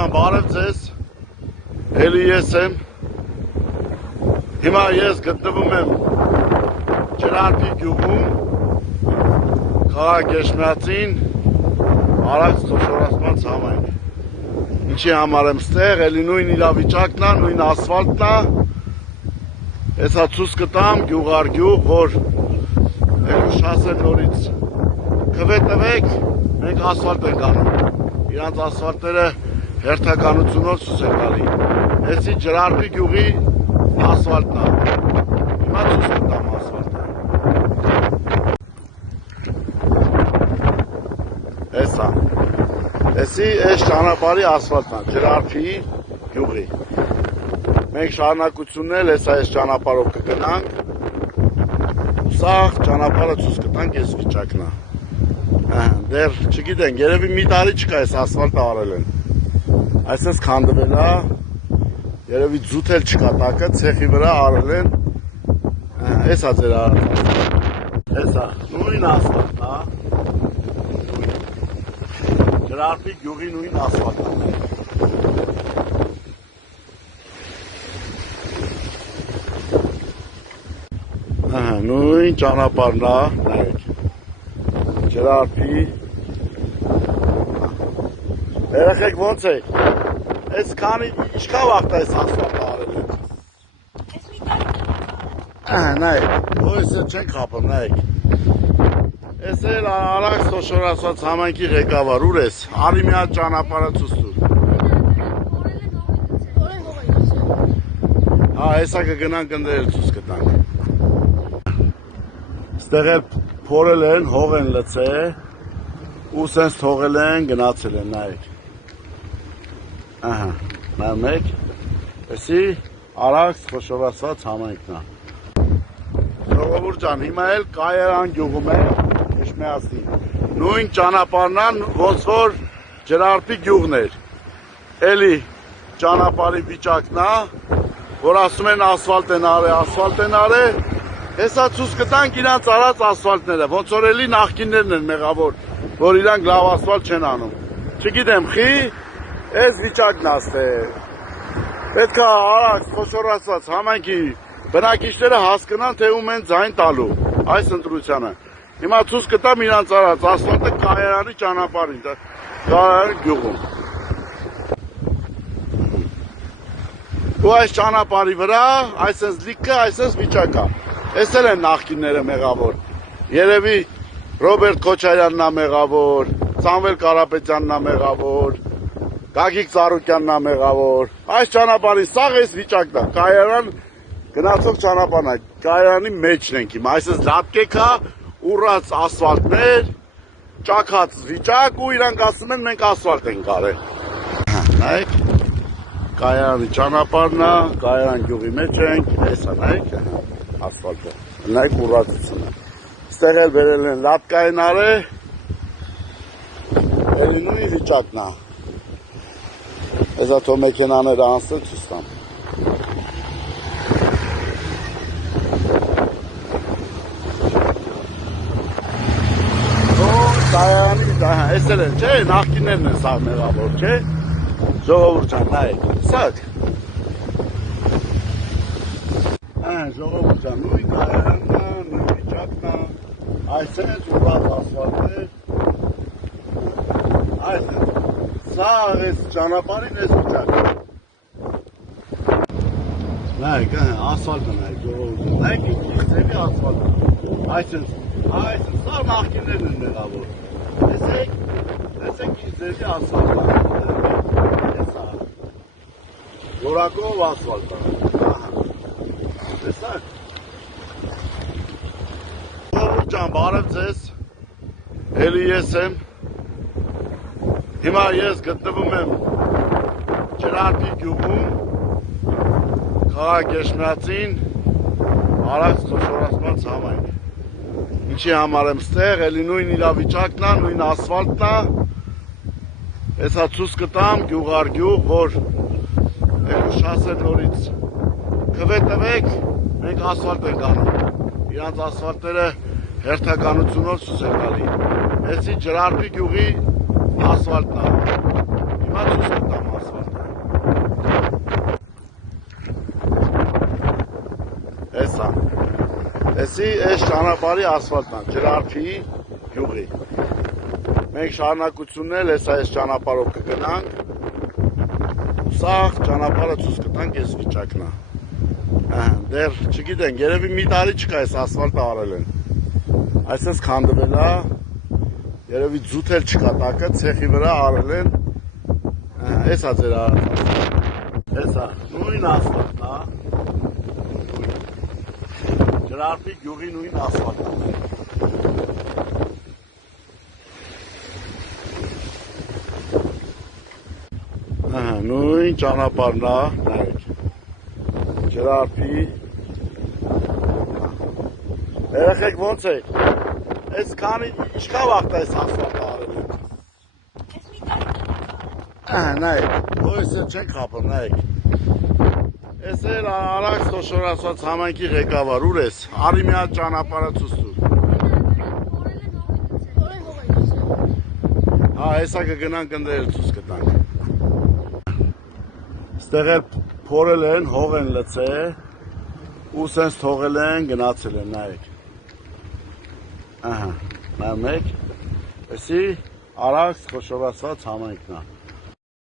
ջան, բարև ձեզ, էլի ես եմ, հիմա ես գտնվում եմ Ջրարպի գյուղում, քաղաք Էջմիածին, Արաքս խոշորացման համայնք, ինչի համար եմ ստեղ, էլի նույն իրավիճակն է, նույն ասֆալտն է, հեսա ցույց կտամ գյուղ առ գյուղ, որ ելուշ հասել նորից կվետվեք, մենք ասֆալտ ենք անում, իրանց ասֆալտները հերթականությունով ցույց են տալի, հեսի Ջրարպի գյուղի ասֆալտն է, հիմա ցույց կտամ ասֆալտը, հեսա, հեսի այս ճանապարհի ասֆալտն է, Ջրարպի գյուղի, մենք շարունակությունն էլ հեսա այս ճանապարհով կգնանք, սաղ ճանապարհը ցույց կտանք այս վիճակն է, դեռ չգիտենք, երևի մի տարի չկա այս ասֆալտը արել են, այսպես քանդվել է, երևի ձուտ էլ չկա տակը, ցեխի վրա արել են, այս է ձեր արած ասֆալտը, այս է, նույն ասֆալտն է, Ջրարպի գյուղի նույն ասֆալտն է, նույն ճանապարհն է, նայեք, Ջրարպի, երեխեք ոնց է, այս քանի, ինչքան վաղտ է այս ասֆալտը արել են, նայեք, ոյս էլ չենք խապում, նայեք, ես էլ Արաքս խոշորացված համայնքի ղեկավար, ուր ես, արի մի հատ ճանապարհը ցույց տուր, հեսա կգնանք ընդերել ցույց կտանք, ստեղ էլ փորել են, հող են լցել, ու սենց թողել են, գնացել են, նայեք, նայում եք, եսի Արաքս խոշորացված համայնքն է, ժողովուրդ ջան, հիմա էլ Կայարան գյուղում է, Էջմիածնի, նույն ճանապարհն է, ոնց որ Ջրարպի գյուղն էր, էլի ճանապարհի վիճակն է, որ ասում են ասֆալտ են արել, հեսա ցույց կտանք իրանց արած ասֆալտները, ոնց որ էլի նախկիններն են մեղավոր, որ իրանք լավ ասֆալտ չեն անում, չգիտեմ, խի, այս վիճակն է ստեղ, պետք է Արաքս խոշորացված համայնքի բնակիչները հասկանան, թե ում են ձայն տալու, այս ընտրությանը, հիմա ցույց կտամ իրանց արած ասֆալտը Կայարանի ճանապարհին, Կայարանի գյուղում, ու այս ճանապարհի վրա, այսպես լիքը, այսպես վիճակա, այս էլ են նախկինները մեղավոր, երևի Ռոբերտ Քոչարյանն է մեղավոր, Սամվել Կարապետյանն է մեղավոր, Գագիկ Ծառուկյանն է մեղավոր, այս ճանապարհի սաղ այս վիճակն է, Կայարան գնացող ճանապարհն է, Կայարանի մեջն ենք հիմա, այսպես լատկեքա, ուռած ասֆալտներ, ճաքած վիճակ ու իրանք ասում են մենք ասֆալտ ենք արել, նայեք, Կայարանի ճանապարհն է, Կայարան գյուղի մեջ ենք, հեսա նայեք, ասֆալտը, նայեք ուռածությունը, ստեղ էլ վերել են լատկա են արել, էլի նույն վիճակն է, հեսա թո մեքենաները անցել ցույց տամ, Կայարանի, այս էլ են, չէ, նախկիններն են սաղ մեղավոր, չէ, ժողովուրդ ջան, նայեք, սակ, ժողովուրդ ջան, նույն Կայարանն է, նույն վիճակն է, այսպես ուռած ասֆալտներ, այսպես, սաղ այս ճանապարհին այս վիճակն է, նայեք, ասֆալտը նայեք, ժողովուրդ ջան, նայեք ինչ ձևի ասֆալտը, այսպես, սաղ նախկիններն են մեղավոր, տեսեք ինչ ձևի ասֆալտը, հեսա, որակով ասֆալտը, տեսակ, ժողովուրդ ջան, բարև ձեզ, էլի ես եմ, հիմա ես գտնվում եմ Ջրարպի գյուղում, քաղաք Էջմիածին, Արաքս խոշորացման համայնք, ինչի համար եմ ստեղ, էլի նույն իրավիճակն է, նույն ասֆալտն է, հեսա ցույց կտամ գյուղ առ գյուղ, որ ելուշ հասել նորից կվետվեք, մենք ասֆալտ ենք անում, իրանց ասֆալտները հերթականությունով ցույց են տալի, հեսի Ջրարպի գյուղի ասֆալտն է, հիմա ցույց կտամ ասֆալտը, Էսի այս ճանապարհի ասֆալտն է, Ջրարփի գյուղի։ Մենք շարունակությունն էլ այս ճանապարհով կգնանք։ Սա ճանապարհը ցույց կտանք այս վիճակն է։ Դեռ չգիտենք, երևի մի տարի չկա այս ասֆալտը արել են։ Այսպես քանդվել է, երևի ձուտ էլ չկա տակը, ցեխի վրա արել են։ Էսա ձեր արած։ Էսա, նույն ասֆալտն է։ Ջրարփի գյուղի նույն ասֆալտն է։ Նույն ճանապարհն է, նայեք։ Ջրարփի։ Երեխեք ո՞նց եք։ Այս քանի ինչքան վաղ է այս ասֆալտը արել են։ Նայեք, ոյս չենք խափում, նայեք։ Ես էլ Արաքս Խոշորացված համայնքի ղեկավար, ուր ես, արի մի հատ ճանապարհը ցույց տուր։ Հեսա կգնանք ընդեր ցույց կտանք։ Ստեղ էլ փորել են, հող են լցել, ու սենց թողել են, գնացել են, նայեք։ Նայում եք, էսի Արաքս Խոշորացված համայնքն է։